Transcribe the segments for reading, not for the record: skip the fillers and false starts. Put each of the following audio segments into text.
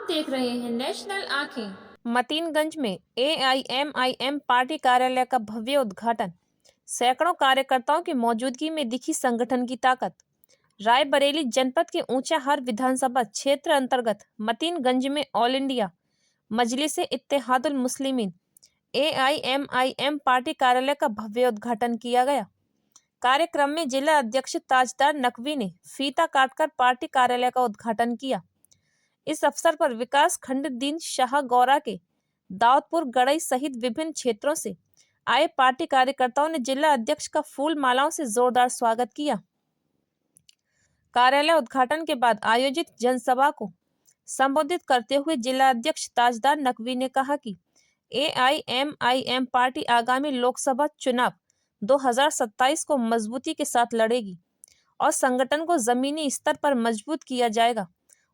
आप देख रहे हैं नेशनल आंखें। मतीनगंज में एआईएमआईएम पार्टी कार्यालय का भव्य उद्घाटन। सैकड़ों कार्यकर्ताओं की मौजूदगी में दिखी संगठन की ताकत। रायबरेली जनपद के ऊंचाहार विधानसभा क्षेत्र अंतर्गत मतीनगंज में ऑल इंडिया मजलिस-ए-इत्तेहादुल मुस्लिमीन एआईएमआईएम पार्टी कार्यालय का भव्य उद्घाटन किया गया। कार्यक्रम में जिला अध्यक्ष ताजदार नकवी ने फीता काटकर पार्टी कार्यालय का उद्घाटन किया। इस अवसर पर विकास खंड दीन शाह गौरा के दाऊदपुर गड़ई सहित विभिन्न क्षेत्रों से आए पार्टी कार्यकर्ताओं ने जिला अध्यक्ष का फूल मालाओं से जोरदार स्वागत किया। कार्यालय उद्घाटन के बाद आयोजित जनसभा को संबोधित करते हुए जिला अध्यक्ष ताजदार नकवी ने कहा कि एआईएमआईएम पार्टी आगामी लोकसभा चुनाव 2027 को मजबूती के साथ लड़ेगी और संगठन को जमीनी स्तर पर मजबूत किया जाएगा।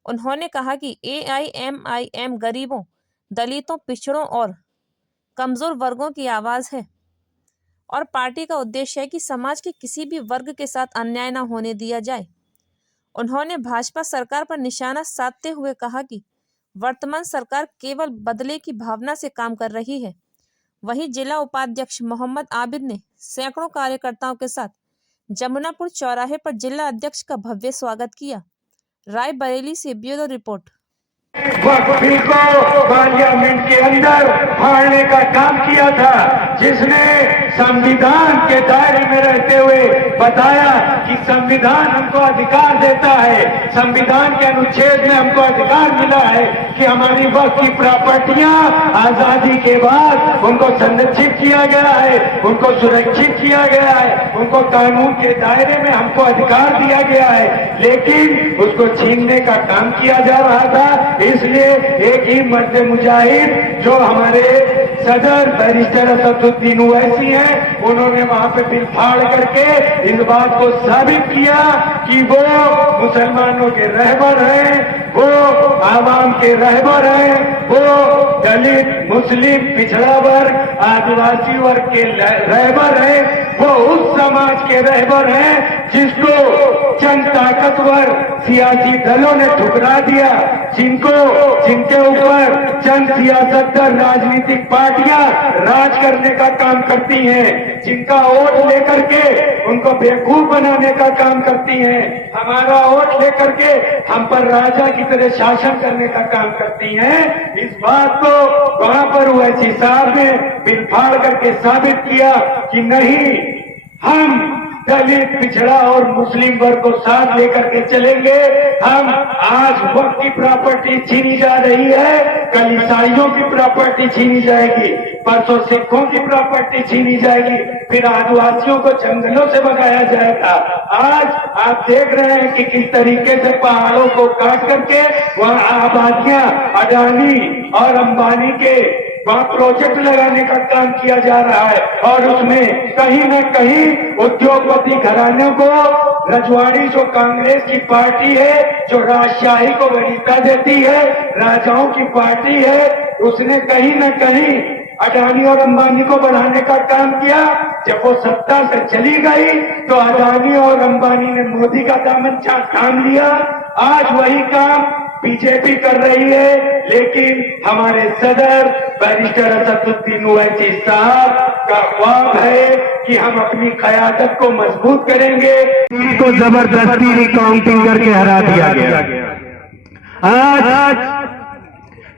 उन्होंने कहा कि एआईएमआईएम गरीबों, दलितों, पिछड़ों और कमजोर वर्गों की आवाज है और पार्टी का उद्देश्य है कि समाज के किसी भी वर्ग के साथ अन्याय न होने दिया जाए। उन्होंने भाजपा सरकार पर निशाना साधते हुए कहा कि वर्तमान सरकार केवल बदले की भावना से काम कर रही है। वहीं जिला उपाध्यक्ष मोहम्मद आबिद ने सैकड़ों कार्यकर्ताओं के साथ जमुनापुर चौराहे पर जिला अध्यक्ष का भव्य स्वागत किया। रायबरेली से ब्यूरो रिपोर्ट। वक्फी को पार्लियामेंट के अंदर फाड़ने का काम किया था, जिसने संविधान के दायरे में रहते हुए बताया कि संविधान हमको अधिकार देता है, संविधान के अनुच्छेद में हमको अधिकार मिला है कि हमारी वक्फ की प्रॉपर्टियां आजादी के बाद उनको संरक्षित किया गया है, उनको सुरक्षित किया गया है, उनको कानून के दायरे में हमको अधिकार दिया गया है, लेकिन उसको छीनने का काम किया जा रहा था। इसलिए एक ही मर्द मुजाहिद जो हमारे सदर बैरिस्टर असदुद्दीन ओवैसी हैं, उन्होंने वहां पे बिल फाड़ करके इस बात को साबित किया कि वो मुसलमानों के रहबर हैं, वो आवाम के रहबर हैं, वो दलित, मुस्लिम, पिछड़ा वर्ग, आदिवासी वर्ग के रहबर हैं, वो उस समाज के रहबर हैं जिसको चंद ताकतवर सियासी दलों ने ठुकरा दिया, जिनके ऊपर चंद सियासतदार राजनीतिक पार्टियां राज करने का काम करती हैं, जिनका वोट लेकर के उनको बेवकूफ बनाने का काम करती हैं, हमारा वोट लेकर के हम पर राजा की तरह शासन करने का काम करती हैं। इस बात को वहां पर ओवैसी साहब ने बिल फाड़ करके साबित किया कि नहीं, हम दलित, पिछड़ा और मुस्लिम वर्ग को साथ लेकर के चलेंगे। हम आज वक्त की प्रॉपर्टी छीनी जा रही है, कल ईसाइयों की प्रॉपर्टी छीनी जाएगी, परसों सिखों की प्रॉपर्टी छीनी जाएगी, फिर आदिवासियों को जंगलों से भगाया जाएगा। आज आप देख रहे हैं कि किस तरीके से पहाड़ों को काट करके वहां आबादियां अडानी और अंबानी के वहां प्रोजेक्ट लगाने का काम किया जा रहा है और उसमें कहीं न कहीं उद्योगपति घरानों को, रजवाड़ी जो कांग्रेस की पार्टी है जो राजशाही को वरीयता देती है, राजाओं की पार्टी है, उसने कहीं न कहीं अडानी और अंबानी को बढ़ाने का काम किया। जब वो सत्ता से चली गई तो अडानी और अंबानी ने मोदी का दामन थाम लिया। आज वही काम बीजेपी कर रही है, लेकिन हमारे सदर बैरिस्टर असदुद्दीन ओवैसी साहब का ख्वाब है कि हम अपनी क़यादत को मजबूत करेंगे। इनको जबरदस्ती रिकाउंटिंग करके हरा दिया गया। आज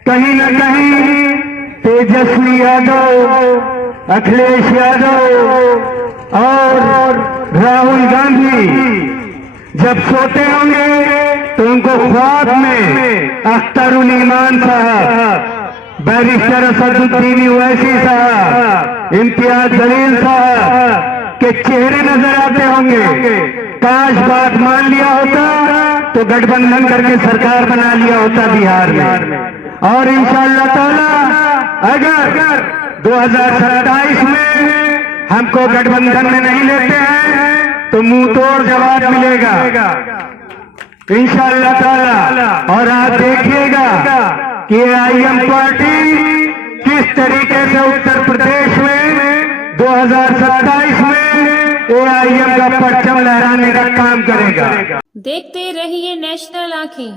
कहीं न कहीं तेजस्वी यादव, अखिलेश यादव और राहुल गांधी जब सोते होंगे तो उनको ख्वाब में अख्तरुल ईमान साहब, बैरिस्टर असदुद्दीन ओवैसी साहब, इम्तियाज जलील साहब के चेहरे नजर आते होंगे। काश बात मान लिया होता तो गठबंधन करके सरकार बना लिया होता बिहार में, और इंशाअल्लाह ताला अगर 2027 में हमको गठबंधन में नहीं लेते हैं तो मुंह तोड़ जवाब मिलेगा इंशाअल्लाह ताला। और आप देखिएगा कि एआईएम पार्टी किस तरीके से उत्तर प्रदेश में 2027 में एआईएम का परचम लहराने का काम करेगा। देखते रहिए नेशनल आंखें।